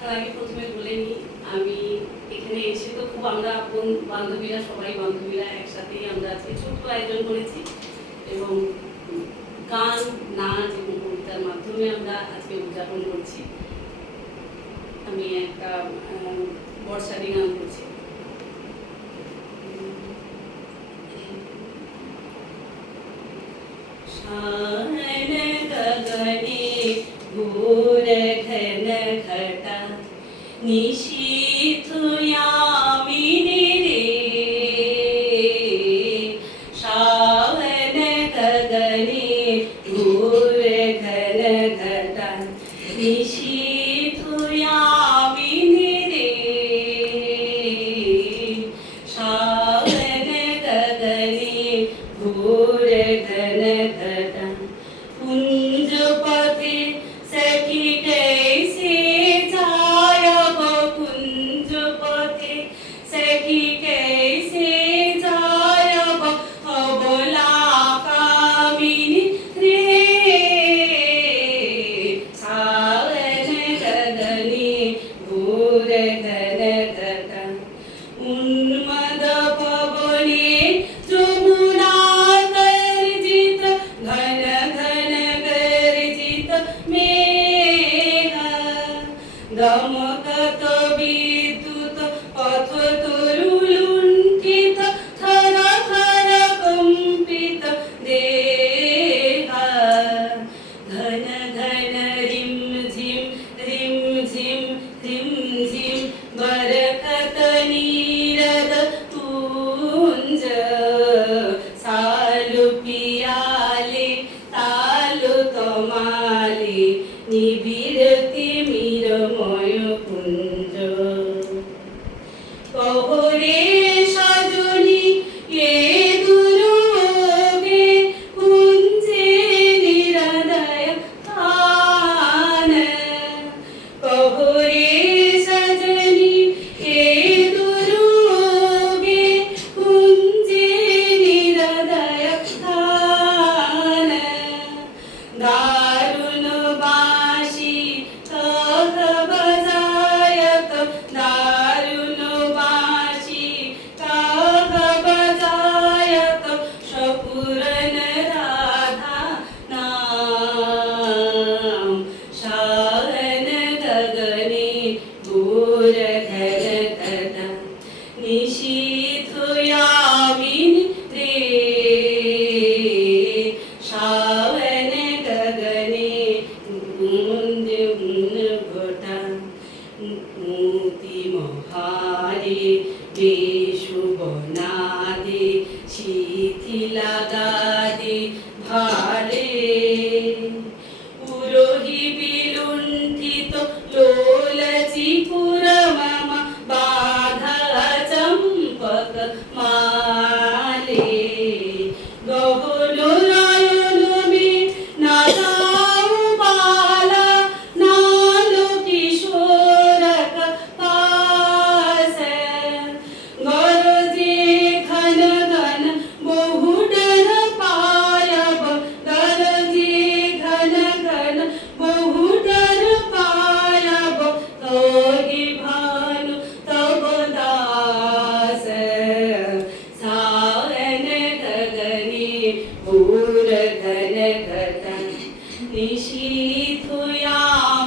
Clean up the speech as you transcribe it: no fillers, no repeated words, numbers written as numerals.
তার আগে প্রথমে বলে নিই, আমি এখানে এসে তো খুব আমরা আপন বান্ধবীরা, সবাই বান্ধবীরা একসাথেই আমরা আজকে ছোট্ট আয়োজন করেছি এবং গান, নাচ এবং কবিতার মাধ্যমে আমরা আজকে উদযাপন করছি। আমি একটা বর্ষারি গান করছি। शान गगने घोर घन घटा निशीथु यामिनी रे। शान गगने घोर घन घटा निशीथु यामिनी रे। शान गगने घोर घन घटा कुंज पथे सखी कैसे जायब। कुंज पथे सखी कैसे जायब अबला कामिनी रे। सावन गगने घोर घन घटा उन्मद पवने जमुना गर्जित घन घन गर्जित मेघ। दमकत विद्युत पथ तरुलुण्ठित थर थर कम्पित देह। घन घन रिम झिम बरकत नीरद पुंज। सालु पियाले तालु तमाले निबिड़ति मीरमय कुंज। कहोरे सजनी ये दुर्गे कुंजे निरदय तान। कहोरे सजनी ये दुर्गे कुंजे निरदय तान। दारुण बांशी कह बजायत दारुण बांशी कह बजायत सपुरन राधा नाम। शान गगने घोर घन घटा निशीथु यामिनी रे। शावन गगने गुंज घटा मोती महारे बेशु बनादे शिथिला गादे भाले। पुरोहि विलुण्ठित लोलची पुरमम बाधा चम्पक माले। गहन नयन में नादाउ बाला नालो किशोरक पास। गरजे घन घन बहुडर पायब गरजे घन घन बहुडर पायब कहि भानु तब दास। सावन गगने घोर घन घटा निशीथु यामिनी